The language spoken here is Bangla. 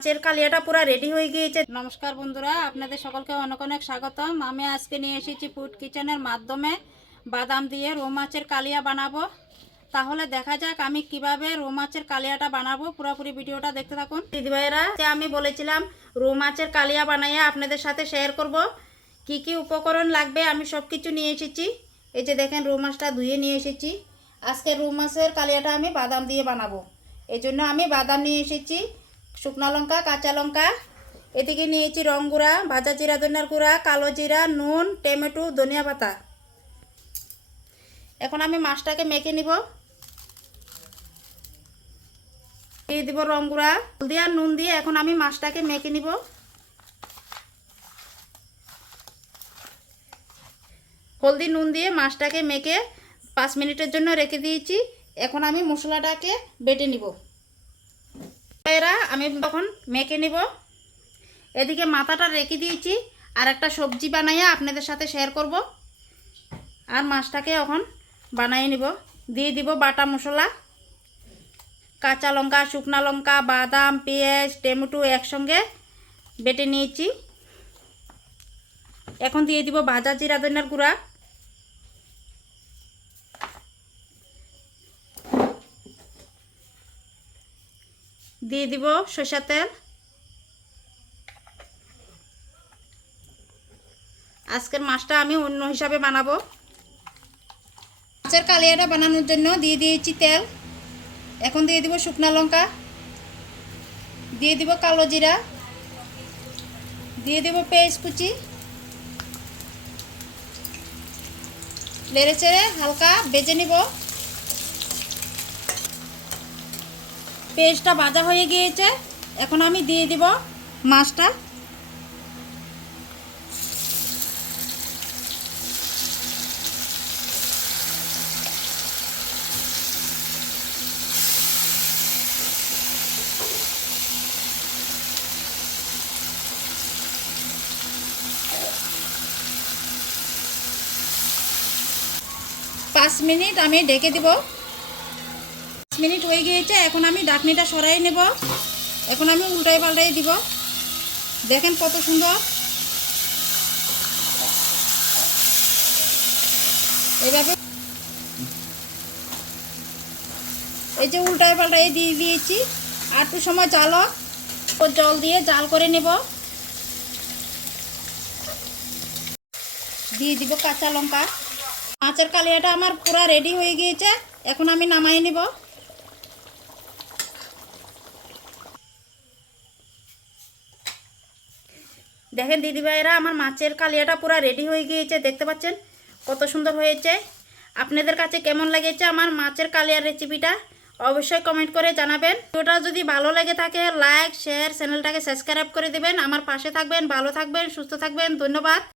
মাছের কালিয়াটা পুরো রেডি হয়ে গিয়েছে। নমস্কার বন্ধুরা, আপনাদের সকলকে অনেক অনেক স্বাগতম। আমি আজকে নিয়ে এসেছি ফুড কিচেনের মাধ্যমে বাদাম দিয়ে রৌ মাছের কালিয়া বানাবো। তাহলে দেখা যাক আমি কিভাবে রৌ মাছের কালিয়াটা বানাবো। পুরোপুরি ভিডিওটা দেখতে থাকুন। দিদিভাইরা, আমি বলেছিলাম রৌ মাছের কালিয়া বানাইয়া আপনাদের সাথে শেয়ার করব। কি কি উপকরণ লাগবে আমি সব কিছু নিয়ে এসেছি। এই যে দেখেন, রৌ মাছটা ধুয়ে নিয়ে এসেছি। আজকে রৌ মাছের কালিয়াটা আমি বাদাম দিয়ে বানাবো, এই জন্য আমি বাদাম নিয়ে এসেছি, শুকনো লঙ্কা, কাঁচা লঙ্কা, এদিকে নিয়েছি রং গুঁড়া, ভাজা জিরা ধনিয়ার গুঁড়া, কালো জিরা, নুন, টমেটো, ধনিয়া পাতা। এখন আমি মাছটাকে মেখে নিব। দিয়ে দিব রং গুঁড়া, হলদি আর নুন দিয়ে এখন আমি মাছটাকে মেখে নিব। হলদি নুন দিয়ে মাছটাকে মেখে 5 মিনিটের জন্য রেখে দিয়েছি। এখন আমি মশলাটাকে বেটে নিব। এরা আমি তখন মেখে নিব। এদিকে মাথাটা রেখে দিয়েছি, আর একটা সবজি বানাইয়া আপনাদের সাথে শেয়ার করব। আর মাছটাকে এখন বানিয়ে নিব। দিয়ে দিব বাটা মশলা, কাঁচা লঙ্কা, শুকনা লঙ্কা, বাদাম, পেঁয়াজ, টমেটো একসঙ্গে বেটে নিয়েছি। এখন দিয়ে দিব ভাজা জিরা ধনিয়ার গুঁড়া, দিয়ে দিব সরষের তেল। আজকের মাছটা আমি অন্য হিসাবে বানাবো। মাছের কালিয়াটা বানানোর জন্য দিয়ে দিয়েছি তেল। এখন দিয়ে দিব শুকনা লঙ্কা, দিয়ে দিব কালো জিরা, দিয়ে দিব পেঁয়াজ কুচি, নেড়ে চেড়ে হালকা ভেজে নিব। পেঁয়াজটা ভাজা হয়ে গিয়েছে, এখন আমি দিয়ে দিব মাছটা। পাঁচ মিনিট আমি ঢেকে দিব। 5 মিনিট হয়ে গিয়েছে, এখন আমি ঢাকনিটা সরাই নেব। এখন আমি উল্টাই পাল্টাই দিব। দেখেন কত সুন্দর। এইভাবে এই যে উল্টাই পাল্টাই দিয়ে দিয়েছি। আর একটু সময় জাল জল দিয়ে জাল করে নেব। দিয়ে দিব কাঁচা লঙ্কা। মাছের কালিয়াটা আমার পুরো রেডি হয়ে গিয়েছে, এখন আমি নামাই নেব। দেখেন দিদিভাইরা, আমার মাছের কালিয়াটা পুরো রেডি হয়ে গিয়েছে। দেখতে পাচ্ছেন কত সুন্দর হয়েছে। আপনাদের কাছে কেমন লেগেছে আমার মাছের কালিয়ার রেসিপিটা অবশ্যই কমেন্ট করে জানাবেন। ভিডিওটা যদি ভালো লেগে থাকে লাইক শেয়ার, চ্যানেলটাকে সাবস্ক্রাইব করে দেবেন। আমার পাশে থাকবেন। ভালো থাকবেন, সুস্থ থাকবেন। ধন্যবাদ।